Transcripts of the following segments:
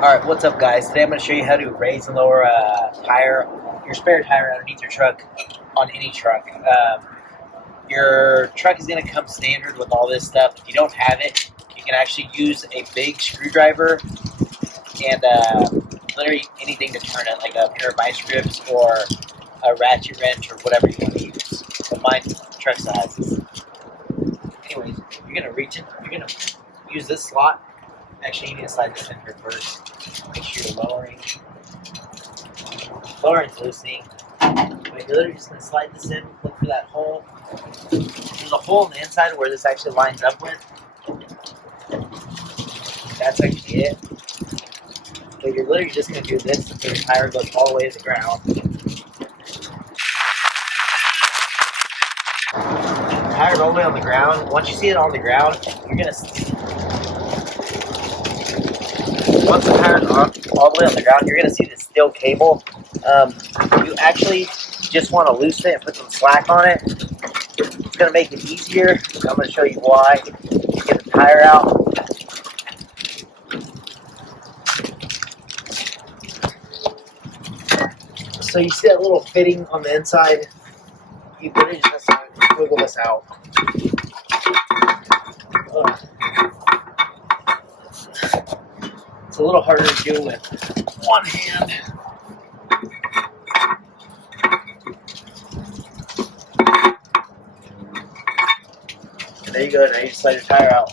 Alright, what's up guys? Today I'm going to show you how to raise and lower a tire, your spare tire underneath your truck on any truck. Your truck is going to come standard with all this stuff. If you don't have it, you can actually use a big screwdriver and literally anything to turn it, like a pair of vice grips or a ratchet wrench or whatever you want to use. But mine's truck sizes. Anyways, you're going to reach it, you're going to use this slot. Actually, you need to slide this in here first. Make sure you're lowering. Lowering's loosening. But you're literally just going to slide this in, look for that hole. There's a hole on the inside where this actually lines up with. That's actually it. But you're literally just going to do this until your tire goes all the way to the ground. The tire's all the way on the ground. Once you see it on the ground, you're going to... Once the tire's all the way on the ground, you're going to see this steel cable. You actually just want to loosen it and put some slack on it. It's going to make it easier. I'm going to show you why. Get the tire out. So you see that little fitting on the inside? You literally just have to wiggle this out. It's a little harder to do with one hand. And there you go, now you just slide your tire out.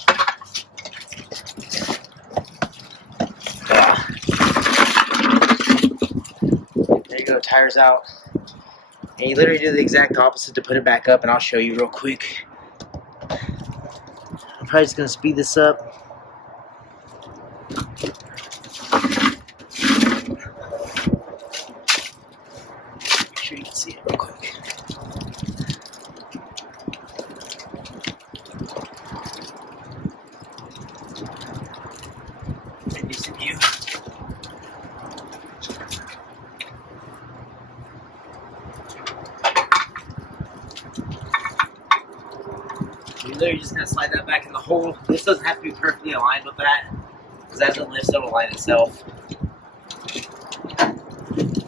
There you go, tire's out. And you literally do the exact opposite to put it back up, and I'll show you real quick. I'm probably just going to speed this up. Make sure you can see it real quick. And you see the view. You're literally just going to slide that back in the hole. This doesn't have to be perfectly aligned with that, because as it lifts, it'll align itself.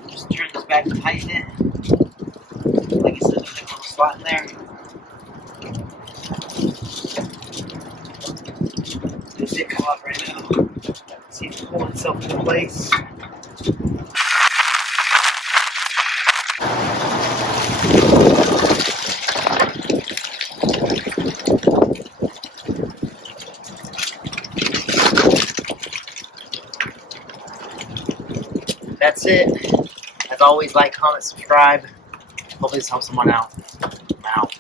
Just turn this back and tighten it. Like I said, there's a little slot in there. You'll see it come off right now. See it pull itself into place. That's it. As always, like, comment, subscribe. Hopefully this helps someone out. I'm out.